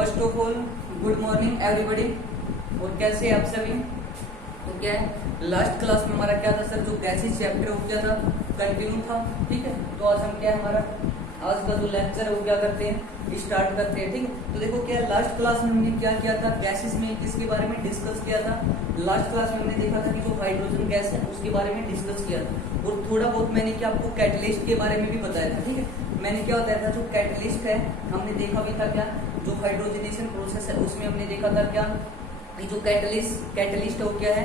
First of all good morning everybody. और कैसे हैं आप सभी? तो क्या है, लास्ट क्लास में हमारा क्या था सर, जो गैसेज चैप्टर हो गया था कंटिन्यू था। ठीक है, तो आज हम क्या है, हमारा आज का जो लेक्चर है वो क्या करते हैं, स्टार्ट करते हैं। ठीक है, तो देखो क्या है, लास्ट क्लास में हमने क्या किया था, गैसेज में किसके बारे में डिस्कस किया था। लास्ट क्लास में हमने देखा था कि जो हाइड्रोजन गैस है उसके बारे में डिस्कस किया था, और थोड़ा बहुत मैंने क्या आपको कैटलिस्ट के बारे में भी बताया था। ठीक है, मैंने क्या बताया था, जो कैटलिस्ट है हमने देखा भी था क्या, जो हाइड्रोजनेशन प्रोसेस है उसमें हमने देखा था क्या, जो कैटलिस्ट हो क्या है,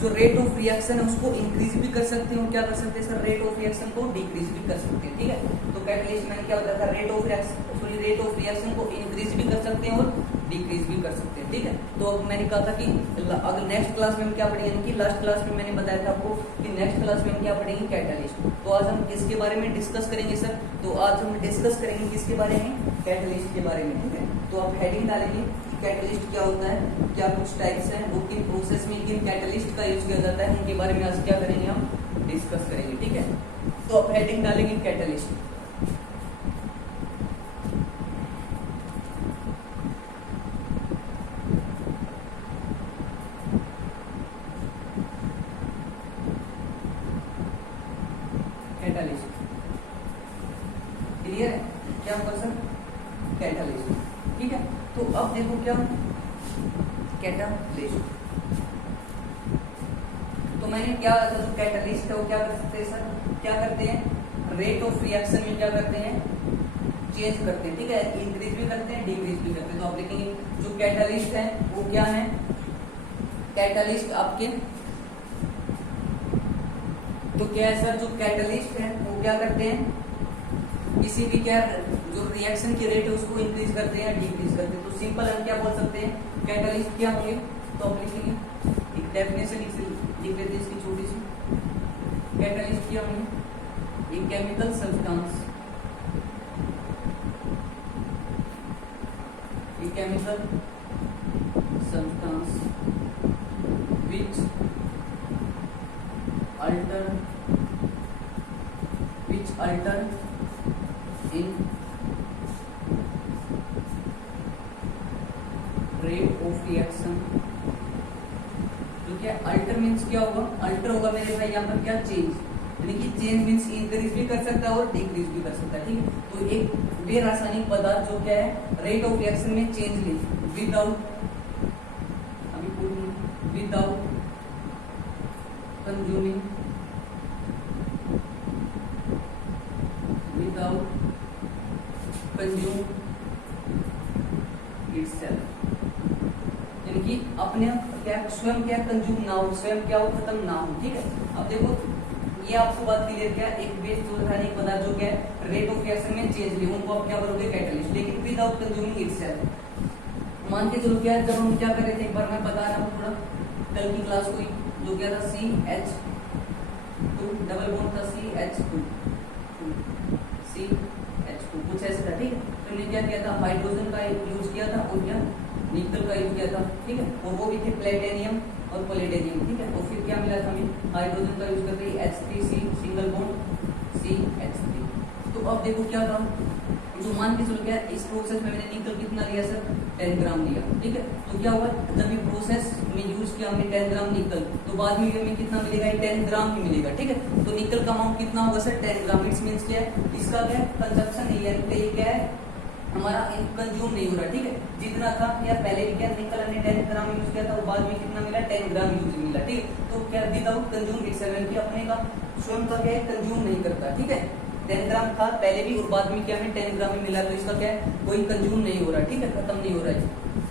जो रेट ऑफ रिएक्शन है उसको इंक्रीज भी कर सकते हैं और क्या कर सकते हैं सर, रेट ऑफ रिएक्शन को डिक्रीज भी कर सकते हैं। ठीक है, तो कैटलिस्ट मैंने क्या बताया था, रेट ऑफ रिएक्शन को इंक्रीज भी कर सकते हैं और डिक्रीज भी कर सकते हैं। ठीक है, तो अब मैंने कहा था कि अगर नेक्स्ट क्लास में हम क्या पढ़ेंगे, कि लास्ट क्लास में मैंने बताया था आपको कि नेक्स्ट क्लास में हम क्या पढ़ेंगे, कैटलिस्ट। तो आज हम किसके बारे में डिस्कस करेंगे सर, तो आज हम डिस्कस करेंगे किसके बारे में, कैटलिस्ट के बारे में। ठीक है, तो आप हेडिंग डालेंगे कैटलिस्ट क्या होता है, क्या कुछ टाइप्स हैं, वो किन प्रोसेस में किन कैटलिस्ट का यूज किया जाता है, उनके बारे में आज क्या करेंगे, हम डिस्कस करेंगे। ठीक है, तो आप हेडिंग डालेंगे कैटलिस्ट। कैटलिस्ट क्लियर है, क्या होगा सर, कैटलिस्ट। ठीक है, तो अब देखो क्या कैटलिस्ट, तो मैंने क्या था, जो कैटलिस्ट है वो क्या कर सकते हैं सर, क्या करते हैं, रेट ऑफ रिएक्शन में क्या करते हैं, चेंज करते हैं। ठीक है, इंक्रीज भी करते हैं, डिक्रीज भी करते हैं। तो आप लिखेंगे जो कैटलिस्ट है वो क्या है, कैटलिस्ट आपके, तो क्या है सर, जो कैटलिस्ट है वो क्या करते हैं, किसी भी क्या जो रिएक्शन की रेट है उसको इंक्रीज करते हैं या डिक्रीज करते हैं। तो सिंपल हम क्या बोल सकते हैं, कैटलिस्ट क्या होंगे, तो आप लिखेंगे एक डेफिनेशन लिख लेते हैं इसकी छोटी सी। कैटलिस्ट क्या होंगे, एक केमिकल सब्सटेंस, एक chemical substance which alter in rate of reaction। तो क्या अल्टर मीन्स क्या होगा, अल्टर होगा मेरे भाई यहाँ पर क्या, चेंज, यानी कि चेंज मीन्स इंक्रीज भी कर सकता है और डिक्रीज भी कर सकता है। ठीक है, तो एक वे रासायनिक पदार्थ जो क्या है, रेट ऑफ रिएक्शन में चेंज ले विदाउट कंज्यूमिंग itself, यानी कि अपने क्या स्वयं क्या कंज्यूम ना हो, स्वयं क्या हो, खत्म ना हो। ठीक है, अब देखो ये आपको बात क्लियर क्या, एक बेस जो रासायनिक पदार्थ जो क्या है रेट ऑफ रिएक्शन में चेंज ले, उनको आप क्या करोगे, कैटलिस्ट, लेकिन विदाउट कंज्यूमिंग इटसेल्फ। मान के चलो क्या है, जब हम क्या कर रहे थे, एक बार मैं बता रहा हूँ थोड़ा, कल की क्लास हुई जो क्या था, CH2 डबल बॉन्ड था, CH2 कुछ ऐसा था। ठीक है, तो हमने क्या किया था, हाइड्रोजन का यूज किया था और क्या निकल का यूज किया था। ठीक है, और वो भी थे प्लेटिनियम और पैलेडियम। ठीक है, और फिर क्या मिला था हमें, हाइड्रोजन का यूज करते ही H3C सिंगल बॉन्ड CH3। तो अब देखो क्या था, जो मान के चलो क्या इस प्रोसेस में मैंने निकल कितना लिया सर, 10 ग्राम लिया। ठीक है, तो क्या हुआ, जब ये प्रोसेस में यूज किया हमने 10 ग्राम निकल, तो बाद में हमें कितना मिलेगा, 10 ग्राम ही मिलेगा। ठीक है, तो निकल का अमाउंट कितना होगा सर, 10 ग्राम। इट्स मीन्स क्या है, इसका क्या है, कंजप्शन नहीं है, तो ये क्या है, हमारा कंज्यूम नहीं हो रहा। ठीक है, जितना था या पहले भी क्या निकल हमने 10 ग्राम यूज किया था और बाद में कितना मिला, 10 ग्राम यूज मिला। ठीक है, तो क्या विदाउट कंज्यूम इटसेल्फ, कि अपने का स्वयं का क्या है, कंज्यूम नहीं करता। ठीक है, 10 ग्राम था पहले भी और बाद में क्या हमें 10 ग्राम ही मिला, तो इसका क्या है, कोई कंज्यूम नहीं हो रहा। ठीक है, खत्म नहीं हो रहा है,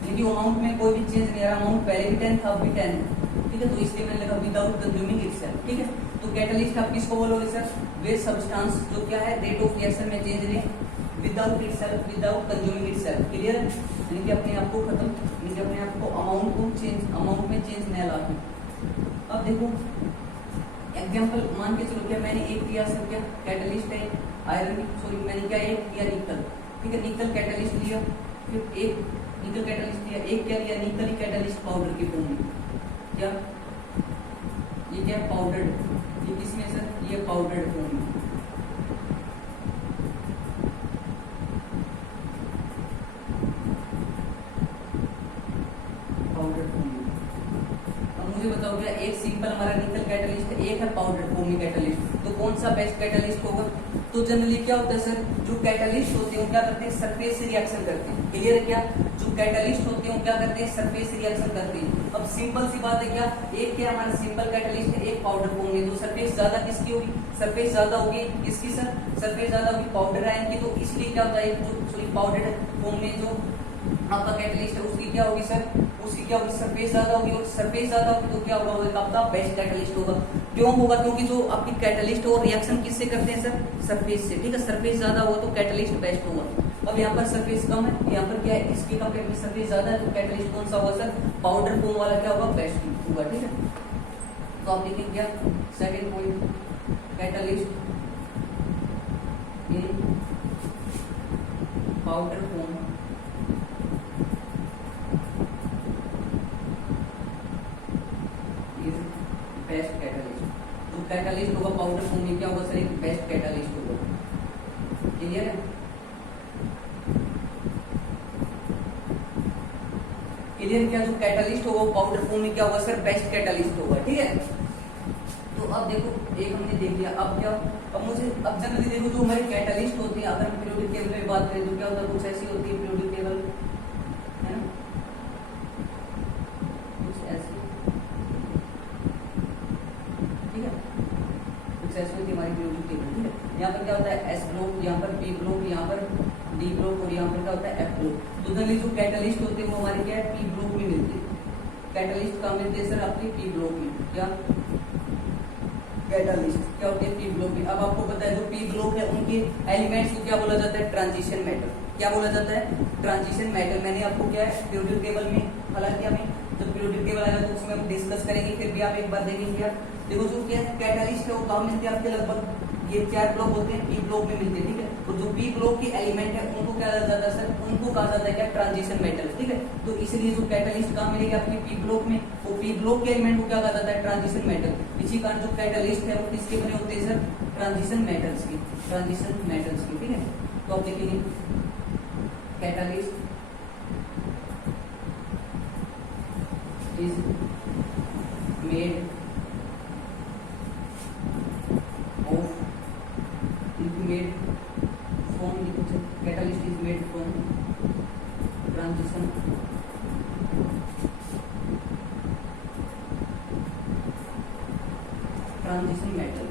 लेकिन अमाउंट में कोई भी चेंज नहीं आ रहा, अमाउंट पहले भी 10 था अब भी 10 है। ठीक है, तो इसलिए मैंने लिखा विदाउट कंज्यूमिंग इटसेल्फ। ठीक है, तो कैटलिस्ट आप किसको बोलोगे सर, वे सब्सटेंस जो क्या है रेट ऑफ रिएक्शन में चेंज ले without itself, without consuming itself. Clear है, यानी कि अपने आप को खत्म, यानी कि अपने आप को अमाउंट में चेंज नहीं लाते। अब देखो एग्जांपल मान के चलो क्या मैंने एक दिया सर, क्या कैटलिस्ट है आयरन, सॉरी मैंने क्या एक दिया निकल। ठीक है, निकल कैटलिस्ट लिया, फिर एक निकल कैटलिस्ट लिया, एक क्या लिया, निकल ही कैटलिस्ट पाउडर की फॉर्म में। क्या ये क्या पाउडर्ड, ये किसमें सर, ये पाउडर्ड फॉर्म में। हो गया, एक सिंपल हमारा निकल कैटलिस्ट, एक है पाउडर फॉर्म में कैटलिस्ट। तो कौन सा बेस्ट कैटलिस्ट होगा? तो जनरली क्या होता है सर, जो कैटलिस्ट होते हैं वो क्या करते हैं, सरफेस से रिएक्शन करते हैं। क्लियर है क्या? जो कैटलिस्ट होते हैं वो क्या करते हैं, सरफेस से रिएक्शन करते हैं। अब सिंपल सी बात है क्या, एक क्या हमारा सिंपल कैटलिस्ट है, एक पाउडर फॉर्म में, तो सरफेस ज्यादा किसकी होगी? सरफेस ज्यादा होगी किसकी सर? सरफेस ज्यादा होगी पाउडर आयन की। तो इसलिए क्या होता है, जो सॉरी पाउडर फॉर्म में जो आपका कैटलिस्ट है उसकी क्या होगी सर, उसकी क्या होगी, सरफेस ज्यादा होगी। और सरफेस ज्यादा होगी तो क्या होगा, वो आपका बेस्ट कैटलिस्ट होगा। क्यों होगा? क्योंकि जो आपकी कैटलिस्ट वो रिएक्शन किससे करते हैं सर, सरफेस से। ठीक है, सरफेस ज्यादा होगा तो कैटलिस्ट बेस्ट होगा। अब यहाँ पर सरफेस कम है, यहाँ पर क्या है, इसके कंपेयर में सरफेस ज्यादा है, तो कैटलिस्ट कौन सा होगा सर, पाउडर फॉर्म वाला क्या होगा, बेस्ट होगा। ठीक है, तो आप देखेंगे क्या second point, catalyst in powder form best catalyst. तो कैटलिस्ट होगा पाउडर फॉर्म में क्या होगा सर, एक बेस्ट कैटलिस्ट होगा। क्लियर है? क्लियर क्या, जो कैटलिस्ट होगा पाउडर फॉर्म में क्या होगा सर, बेस्ट कैटलिस्ट होगा। ठीक है, तो अब देखो एक हमने देख लिया, अब क्या, अब मुझे अब जनरली देखो जो हमारे कैटलिस्ट होते हैं, अगर हम पीरियोडिक टेबल में बात करें तो क्या होता है, कुछ ऐसी होती है पीरियोडिक टेबल, है ना, कुछ ऐसी, ठीक है, कुछ ऐसी होती है हमारी पीरियोडिक टेबल। ठीक है, यहाँ पर क्या होता है, एस ब्लॉक, यहाँ पर पी ब्लॉक, यहाँ पर डी ब्लॉक, और यहाँ पर क्या होता है, एफ ब्लॉक। तो जनरली जो कैटलिस्ट होते हैं वो हमारे क्या है, पी ब्लॉक में मिलते हैं। कैटलिस्ट कहाँ मिलते हैं सर, आपके पी ब्लॉक में। क्या कैटलिस्ट क्या होते हैं, पी ब्लॉक में। अब आपको पता है जो पी ब्लॉक है उनके एलिमेंट्स को क्या बोला जाता है, ट्रांजिशन मेटल। क्या बोला जाता है, ट्रांजिशन मेटल। मैंने आपको क्या है पीरियोडिक टेबल में, हालांकि हमें जब पीरियोडिक टेबल आएगा तो उसमें हम डिस्कस करेंगे, फिर भी आप एक बार देखेंगे यार, देखो जो क्या कैटलिस्ट है वो कहाँ मिलते हैं आपके, लगभग ये 4 ब्लॉक होते हैं, पी ब्लॉक में मिलते हैं। ठीक है, तो जो पी ब्लॉक के एलिमेंट है उनको क्या कहा जाता है सर, उनको कहा जाता है क्या, ट्रांजिशन मेटल। ठीक है, तो इसलिए जो कैटलिस्ट कहाँ मिलेगी आपकी, पी ब्लॉक में, वो पी ब्लॉक के एलिमेंट को क्या कहा जाता है, ट्रांजिशन मेटल। इसी कारण जो कैटलिस्ट है वो किसके बने होते हैं सर, ट्रांजिशन मेटल्स की, ट्रांजिशन मेटल्स की। ठीक है, तो आप देखेंगे catalyst is made of made from catalyst is made from transition metal। ठीक है, ट्रांजिशन मेटल।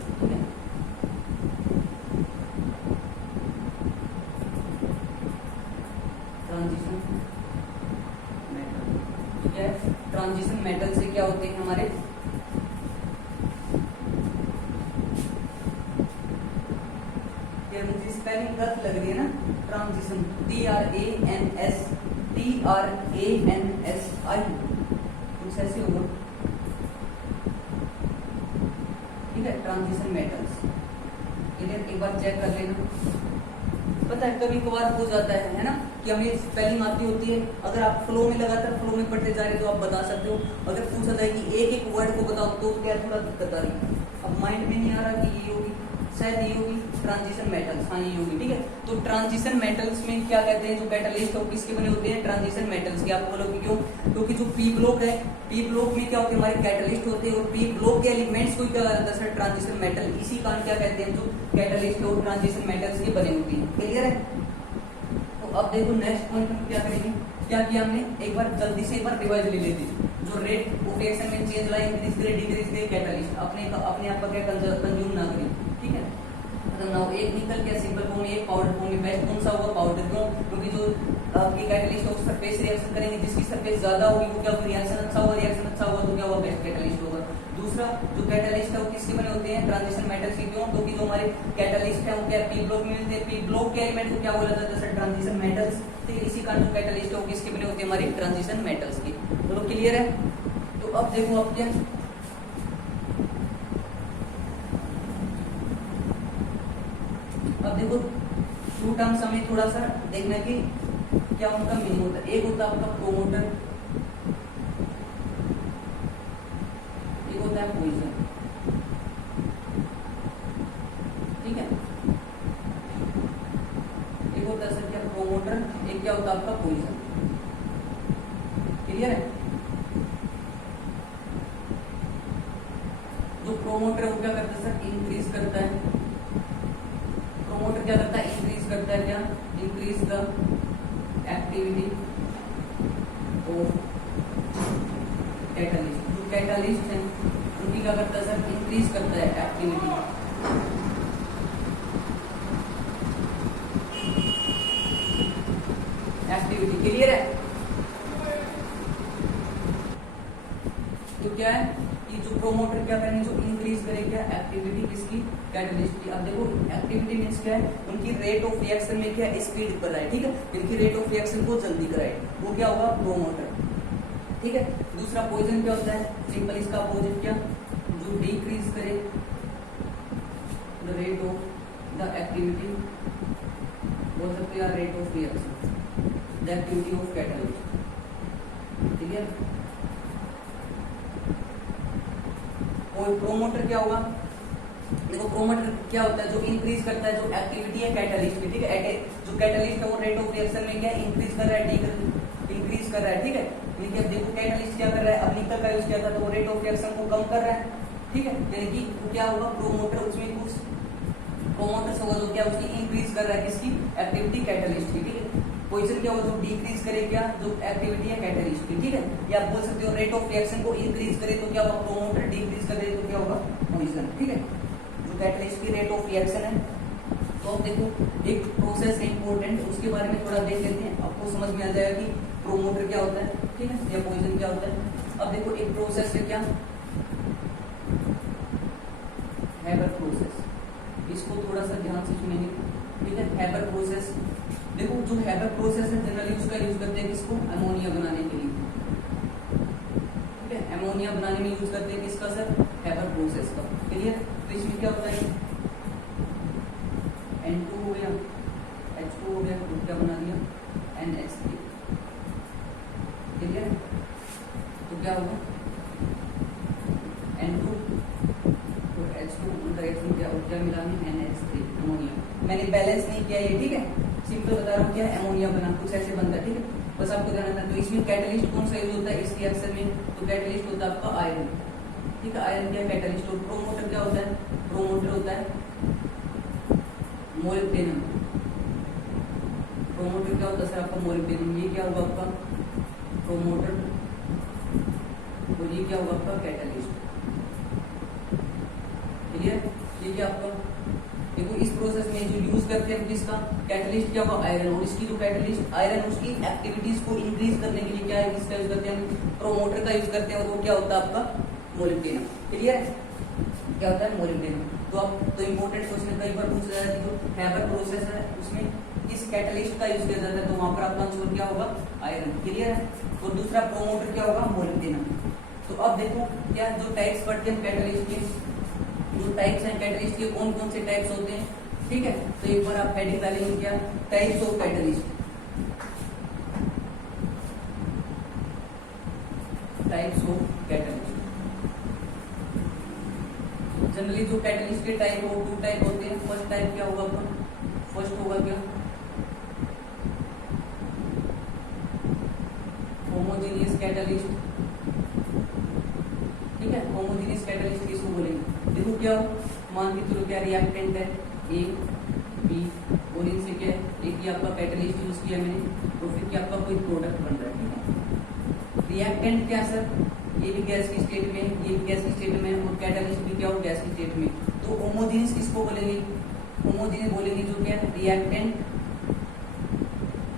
ठीक है, ट्रांजिशन मेटल से क्या होते हैं हमारे, स्पेलिंग गलत लग रही है ना, ट्रांजिशन, TRANS कुछ ऐसे होगा। ठीक है, ट्रांजिशन मेटल्स। एक बार चेक कर लेना, पता है कभी कभार हो जाता है ना, कि हमें स्पेलिंग आती होती है, अगर आप फ्लो में लगातार फ्लो में पढ़ते जा रहे तो आप बता सकते हो। अगर पूछा जाए कि एक एक वर्ड को बताओ तो क्या थोड़ा दिक्कत आ रही है, अब माइंड में नहीं आ रहा कि ये होगी, शायद ये होगी ट्रांजिशन मेटल्स, हाँ ये होगी। ठीक है, तो ट्रांजिशन मेटल्स में क्या कहते हैं, जो कैटलिस्ट है किसके बने होते हैं, ट्रांजिशन मेटल्स के। आप बोलोगे क्यों, क्योंकि जो पी ब्लॉक है, पी ब्लॉक में क्या होते हैं हमारे कैटलिस्ट होते हैं, और पी ब्लॉक के एलिमेंट्स को क्या कहता है सर, ट्रांजिशन मेटल। इसी कारण क्या कहते हैं, जो कैटलिस्ट है वो ट्रांजिशन मेटल्स के बने होती है। क्लियर है? तो अब देखो नेक्स्ट पॉइंट हम क्या करेंगे, क्या किया हमने, एक बार जल्दी से एक बार रिवाइज ले लेते हैं। जो रेट ऑफ रिएक्शन में चेंज लाई, इंक्रीज करे, डिक्रीज करे कैटलिस्ट, अपने आप का क्या कंज्यूम ना करें। ठीक है, मतलब एक निकल के सिंपल फॉर्म में, एक पाउडर फॉर्म में, बेस्ट कौन सा होगा, पाउडर। क्यों, क्योंकि जो आपकी कैटलिस्ट है सरफेस रिएक्शन करेंगे, जिसकी सरफेस ज्यादा होगी वो क्या होगा, रिएक्शन अच्छा होगा, रिएक्शन अच्छा होगा तो क्या होगा, बेस्ट कैटलिस्ट होगा। दूसरा जो कैटलिस्ट है वो किसके बने होते हैं, ट्रांजिशन मेटल्स के। क्यों, क्योंकि जो हमारे कैटलिस्ट है वो क्या पी ब्लॉक में मिलते हैं, पी ब्लॉक के एलिमेंट को क्या बोला जाता है सर, ट्रांजिशन मेटल्स। ठीक है, इसी कारण जो कैटलिस्ट है वो किसके बने होते हैं, हमारे ट्रांजिशन मेटल्स के। तो क्लियर है? तो अब देखो आप क्या, अब देखो टू टर्म्स हमें थोड़ा सा देखना कि क्या उनका मीनिंग होता है। एक होता है आपका प्रोमोटर, एक होता है पॉइजन। ठीक है, एक होता है सर क्या प्रोमोटर, एक क्या होता है आपका पॉइजन। क्लियर है? प्रोमोटर वो क्या करता है सर, इंक्रीज करता है। प्रोमोटर क्या करता है, इंक्रीज करता है, क्या increase the activity of catalyst. जो कैटलिस्ट है उनकी क्या करता है सर, इंक्रीज करता है एक्टिविटी। एक्टिविटी क्लियर है? तो क्या है कि जो प्रोमोटर क्या करेंगे, जो इंक्रीज करेंगे एक्टिविटी किसकी, कैटलिस्ट की। अब देखो एक्टिविटी मींस क्या है, उनकी रेट ऑफ रिएक्शन में क्या स्पीड बढ़ाए, ठीक है, इनकी रेट ऑफ रिएक्शन को जल्दी कराए, वो क्या होगा, प्रोमोटर, ठीक है। दूसरा पॉइजन क्या होता है, सिंपल इसका अपोजिट क्या, जो डिक्रीज करे the rate of the activity, बोल सकते हैं rate of reaction, the activity of catalyst, ठीक है। और प्रोमोटर क्या होगा, देखो प्रोमोटर क्या होता है, जो इंक्रीज करता है जो एक्टिविटी है कैटलिस्ट की, ठीक है। जो कैटलिस्ट है वो रेट ऑफ रिएक्शन में क्या इंक्रीज कर रहा है, इंक्रीज कर रहा है, ठीक है। यानी कि अब देखो कैटलिस्ट क्या कर रहा है, अब निकल का यूज किया था तो वो रेट ऑफ रिएक्शन को कम कर रहा है, ठीक है। यानी कि क्या होगा, प्रोमोटर उसमें कुछ प्रोमोटर होगा जो क्या उसकी इंक्रीज कर रहा है, किसकी, एक्टिविटी कैटलिस्ट की, ठीक है। पॉइजन क्या होगा, जो डिक्रीज करे क्या, जो एक्टिविटी है कैटलिस्ट की, ठीक है। या आप बोल सकते हो रेट ऑफ रिएक्शन को इंक्रीज करे तो क्या होगा, प्रोमोटर, डिक्रीज करे तो क्या होगा, पॉइजन, ठीक है। जो कैटलिस्ट की रेट ऑफ रिएक्शन है, तो अब देखो एक प्रोसेस है इंपॉर्टेंट, उसके बारे में थोड़ा देख लेते हैं, आपको समझ में आ जाएगा कि प्रोमोटर क्या होता है, ठीक है, या पॉइजन क्या होता है। अब देखो एक प्रोसेस है क्या, हैबर प्रोसेस, इसको थोड़ा सा ध्यान से सुनेंगे, ठीक है। हैबर प्रोसेस, देखो जो हैबर प्रोसेस है जनरली उसका यूज करते हैं किसको, अमोनिया बनाने के लिए, ठीक है। अमोनिया बनाने में यूज करते हैं किसका सर, हैबर प्रोसेस का, क्लियर। तो इसमें क्या होता है, N2 हो गया, H2 हो गया, तो क्या बना दिया, NH3, क्लियर। तो क्या होगा, N2 और H2 उनका रिएक्शन क्या मिलानी, NH3, अमोनिया। मैंने बैलेंस नहीं किया ये, ठीक है, सिंपल बता रहा हूँ क्या अमोनिया बना, कुछ ऐसे बनता है, ठीक है, बस आपको जानना था। तो इसमें कैटलिस्ट कौन सा यूज होता है इस रिएक्शन में, तो कैटलिस्ट होता है आपका आयरन, ठीक है। आयरन क्या कैटलिस्ट, और प्रोमोटर क्या होता है, प्रोमोटर होता है मोलिब्डेनम। प्रोमोटर क्या होता है सर आपका, मोलिब्डेनम। ये क्या होगा आपका प्रोमोटर और ये क्या होगा आपका कैटलिस्ट, क्लियर। ये क्या आपका, देखो इस प्रोसेस में जो यूज करते हैं किसका, कैटलिस्ट क्या होगा, आयरन। और इसकी जो कैटलिस्ट आयरन उसकी एक्टिविटीज को इंक्रीज करने के लिए क्या है, इसका यूज करते हैं, प्रोमोटर का यूज करते हैं, और वो क्या होता है आपका मोलिब्डेनम, क्लियर है। क्या होता है, मोलिब्डेनम। तो अब तो इंपॉर्टेंट क्वेश्चन कई बार पूछा जाता है, जो हैबर प्रोसेस है उसमें किस कैटलिस्ट का यूज किया जाता है, तो वहां पर आपका आंसर क्या होगा, आयरन, क्लियर है। और दूसरा प्रोमोटर क्या होगा, मोलिब्डेनम। तो अब देखो क्या जो टाइप्स पढ़ते हैं कैटलिस्ट के, जो टाइप्स हैं कैटलिस्ट के, कौन कौन से टाइप्स होते हैं, ठीक है। तो एक बार आप हेडिंग डालेंगे क्या, types of catalyst, types of catalyst. Generally जो कैटलिस्ट के टाइप हो, 2 टाइप होते हैं। फर्स्ट टाइप क्या होगा आपका, फर्स्ट होगा क्या, होमोजेनियस कैटलिस्ट, ठीक है। होमोजेनियस कैटलिस्ट किसको बोलेंगे, देखो क्या मान के चलो क्या रिएक्टेंट है ए बी, और इनसे क्या एक ही आपका कैटलिस्ट यूज किया मैंने, तो फिर क्या आपका कोई प्रोडक्ट बन रहा है, ठीक है। रिएक्टेंट क्या सर, ये भी गैस की स्टेट में, ये भी गैस की स्टेट में, और कैटलिस्ट भी क्या हो, गैस की स्टेट में। तो होमोजेनियस किसको बोलेंगे, होमोजेनियस बोलेंगे जो क्या रिएक्टेंट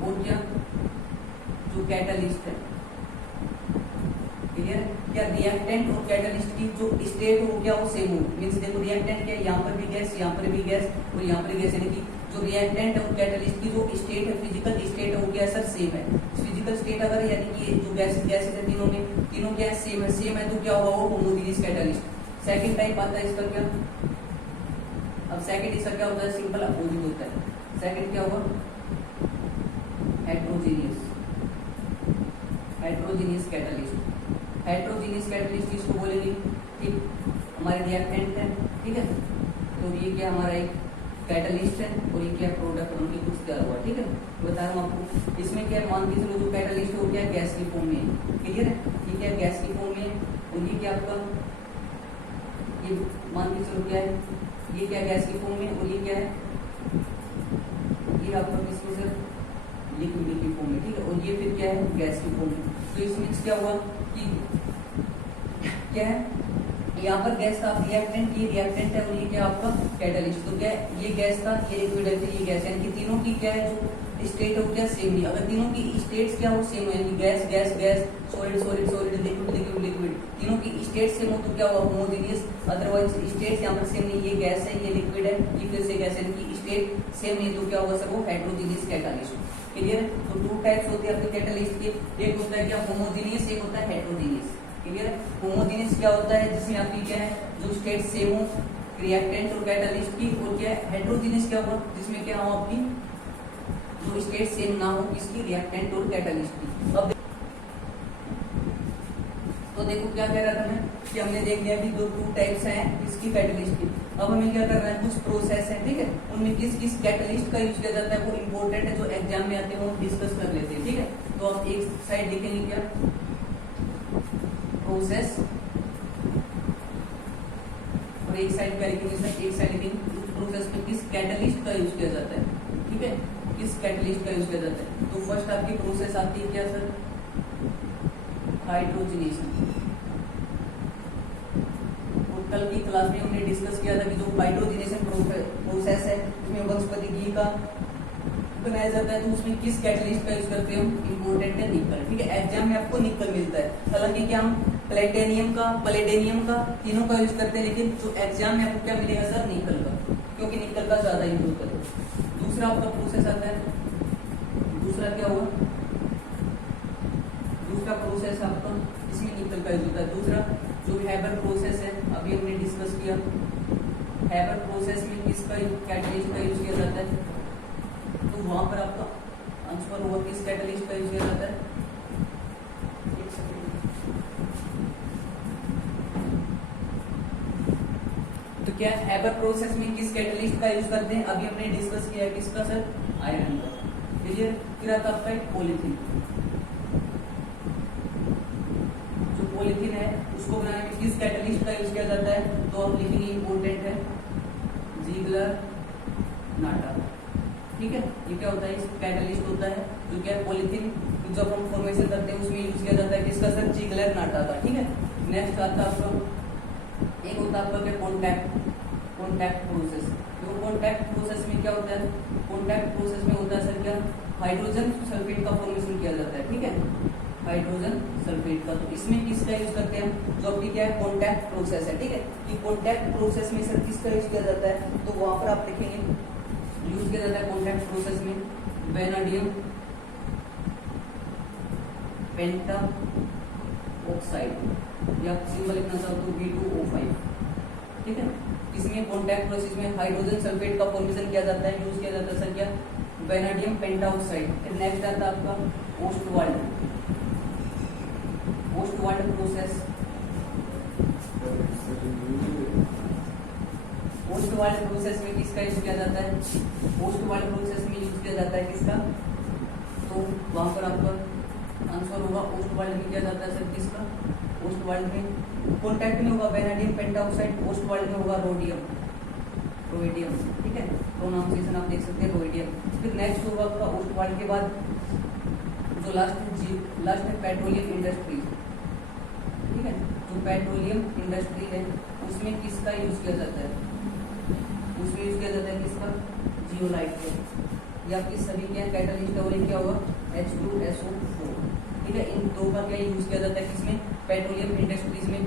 और क्या जो कैटलिस्ट है, क्लियर। क्या रिएक्टेंट और कैटलिस्ट की जो स्टेट हो क्या वो सेम हो, मींस देखो रिएक्टेंट क्या है, यहाँ पर भी गैस, यहाँ पर भी गैस, और यहाँ पर गैस, यानी कि जो रिएक्टेंट और कैटलिस्ट की जो स्टेट है, फिजिकल स्टेट है, वो क्या सर सेम है। फिजिकल स्टेट अगर यानी कि जो गैसेस है तीनों में, तीनों क्या है, सेम है, तो क्या होगा वो होमोजेनियस कैटलिस्ट। सेकंड टाइप आता है इसका क्या, अब सेकंड इसका क्या होता है, सिंपल अपोजिट होता है। सेकंड क्या होगा, heterogeneous, heterogeneous catalyst. Heterogeneous catalyst इसको बोलेंगे, ठीक, हमारे रिएक्टेंट है, ठीक है। तो ये क्या हमारा एक कैटलिस्ट है, और ये क्या प्रोडक्ट उनके कुछ तैयार हुआ, ठीक है। बता रहा हूँ आपको, इसमें क्या मान के चलो जो कैटलिस्ट हो क्या गैस की फॉर्म में, क्लियर है। ये क्या गैस की फॉर्म में, और ये क्या आपका ये मान के चलो क्या है, ये क्या गैस की फॉर्म में, और ये क्या है, ये आपका किसको सर लिक्विड की फॉर्म में, ठीक है, और ये फिर क्या है गैस की फॉर्म में। तो इसमें क्या हुआ कि क्या है, यहाँ पर गैस था रिएक्टेंट, ये रिएक्टेंट है, और ये क्या आपका कैटलिस्ट। तो क्या है, ये गैस था, ये लिक्विड है, फिर ये गैस, यानी कि तीनों की क्या है जो स्टेट हो क्या सेम नहीं। अगर तीनों की स्टेट्स क्या हो सेम हो, यानी gas gas gas, solid solid solid, liquid liquid liquid, तीनों की स्टेट सेम हो तो क्या हुआ होमोजेनियस। अदरवाइज स्टेट्स यहाँ पर सेम नहीं, ये गैस है, ये लिक्विड है, ये फिर से गैस है, इनकी स्टेट सेम नहीं तो क्या होगा सर, वो हेटेरोजेनियस कैटालिस्ट। क्लियर है। तो टू टाइप्स होते हैं आपके कैटालिस्ट के, एक होता है क्या होमोजेनियस, एक होता है हेटेरोजेनियस। क्लियर है। होमोजेनियस क्या होता है, जिसमें आपकी क्या है जो स्टेट सेम हो रिएक्टेंट और कैटालिस्ट की, और क्या हेटेरोजेनियस क्या होगा जिसमें क्या हो आपकी जो स्टेट सेम ना हो किसकी, रिएक्टेंट और कैटालिस्ट की। अब तो देखो क्या कह रहा था मैं कि हमने देख लिया कि दो टू टाइप्स हैं इसकी कैटालिस्ट की। अब हमें क्या करना है, कुछ प्रोसेस है, ठीक है, उनमें किस किस कैटालिस्ट का यूज किया जाता है वो इंपॉर्टेंट है, जो एग्जाम में आते हैं वो डिस्कस कर लेते हैं, ठीक है। तो आप एक साइड देखेंगे क्या प्रोसेस, और एक साइड क्या लिखेंगे, एक साइड लिखेंगे प्रोसेस में किस कैटालिस्ट का यूज किया जाता है, ठीक है, किस कैटालिस्ट का यूज किया जाता है। तो फर्स्ट आपकी प्रोसेस आती है क्या सर, हाइड्रोजनेशन। और कल की क्लास में हमने डिस्कस किया था कि जो हाइड्रोजनेशन प्रोसेस है उसमें वनस्पति घी का बनाया जाता है, तो उसमें किस कैटालिस्ट का यूज करते हैं हम, इंपॉर्टेंट है निकल, ठीक है। एग्जाम में आपको निकल मिलता है, हालांकि क्या हम प्लेटेनियम का पैलेडियम का तीनों का यूज करते हैं, लेकिन जो एग्जाम में आपको क्या मिलेगा सर, निकल का, क्योंकि निकल का ज्यादा यूज होता है। दूसरा आपका प्रोसेस आता है, दूसरा क्या हुआ, दूसरा प्रोसेस आपका इसमें निकल का यूज होता है। दूसरा जो हैबर प्रोसेस है, अभी हमने डिस्कस किया, हैबर प्रोसेस में किसका कैटालिस्ट का यूज किया जाता है, तो वहां पर आपका आंसर होगा किस कैटालिस्ट का यूज किया जाता है। तो क्या हैबर प्रोसेस में किस कैटालिस्ट का यूज करते हैं, अभी हमने डिस्कस किया किसका सर, आयरन का। क्लियर। फिर आता है आपका पॉलीथीन, जो पॉलीथीन है उसको बनाने में किस कैटालिस्ट का यूज किया जाता है, तो आप लिखेंगे इंपॉर्टेंट है जीगलर नाटा, ठीक है। ये क्या होता है, इस कैटालिस्ट होता है जो क्या है पॉलीथीन जब हम फॉर्मेशन करते हैं उसमें यूज किया जाता है किसका सर, जीगलर नाटा का, ठीक है। नेक्स्ट आता है आपका, एक होता है आपका क्या कॉन्टैक्ट प्रोसेस। तो कॉन्टैक्ट प्रोसेस में क्या होता है, कॉन्टैक्ट प्रोसेस में होता है सर क्या, हाइड्रोजन सल्फेट का फॉर्मेशन किया जाता है, ठीक है, हाइड्रोजन सल्फेट का। तो इसमें किसका यूज करते हैं हम, जो अभी क्या है कॉन्टैक्ट प्रोसेस है, ठीक है। कि कॉन्टैक्ट प्रोसेस में सर किसका यूज किया जाता है, तो वहां पर आप लिखेंगे यूज किया जाता है कॉन्टैक्ट प्रोसेस में वेनाडियम पेंटा ऑक्साइड, या सिंबल लिखना चाहो तो V2O5, ठीक है। इसमें कॉन्टैक्ट प्रोसेस में हाइड्रोजन सल्फेट का फॉर्मेशन किया जाता है, यूज किया जाता है सर क्या, वेनाडियम पेंटाऑक्साइड। नेक्स्ट आता है आपका ओस्टवाल्ड प्रोसेस। ओस्टवाल्ड प्रोसेस में किसका यूज किया जाता है, ओस्टवाल्ड प्रोसेस में यूज किया जाता है किसका, तो वहां पर आपका आंसर होगा ओस्टवाल्ड में किया जाता है सर किसका, ओस्टवाल्ड में कॉन्टैक्ट में होगा वेनाडियम पेंटाऑक्साइड, ओस्टवाल्ड में होगा रोडियम, ठीक है। प्रोनाउंसिएशन आप देख सकते हैं रोडियम। फिर नेक्स्ट होगा आपका ओस्टवाल्ड के बाद जो लास्ट है पेट्रोलियम इंडस्ट्री, ठीक है। जो पेट्रोलियम इंडस्ट्री है उसमें किसका यूज किया जाता है, उसमें यूज किया जाता है किसका, जियोलाइट का। या आपकी सभी क्या कैटालिस्ट और क्या होगा H2SO4, ठीक है। इन दो का क्या यूज किया जाता है किसमें, पेट्रोलियम इंडस्ट्रीज में,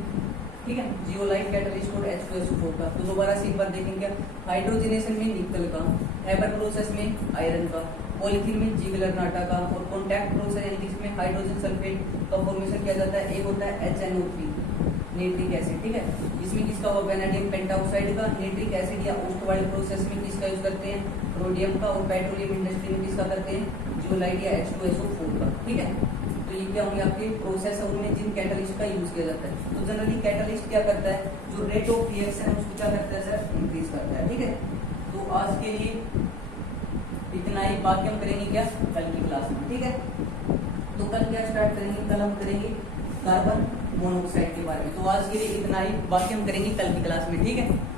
ठीक है, जियोलाइट कैटालिस्ट और H2SO4 का। तो दोबारा से एक बार देखेंगे क्या, हाइड्रोजनेशन में निकल का, हैबर प्रोसेस में आयरन का, पॉलीथीन में जीगलर नाटा का, और कॉन्टैक्ट प्रोसेस यानी जिसमें हाइड्रोजन सल्फेट का फॉर्मेशन किया जाता है, एक होता है HNO3 नाइट्रिक एसिड, ठीक है। इसमें किसका होगा वेनाडियम पेंटाऑक्साइड का, नाइट्रिक एसिड या ओस्टवाल्ड प्रोसेस में किसका यूज करते हैं, रोडियम का, और पेट्रोलियम इंडस्ट्री में किसका करते हैं, जियोलाइट या H2SO4 का, ठीक है। तो ये क्या होंगे आपके प्रोसेस है उनमें जिन कैटालिस्ट का यूज किया जाता है। तो जनरली कैटालिस्ट क्या करता है, जो रेट ऑफ रिएक्शन है उसको क्या करता है सर, इंक्रीज करता है, ठीक है। तो आज के लिए इतना ही, बाकी हम करेंगे क्या कल की क्लास में, ठीक है। तो कल क्या स्टार्ट करेंगे, कल हम करेंगे कार्बन मोनोऑक्साइड के बारे में। तो आज के लिए इतना ही, बाकी हम करेंगे कल की क्लास में, ठीक है।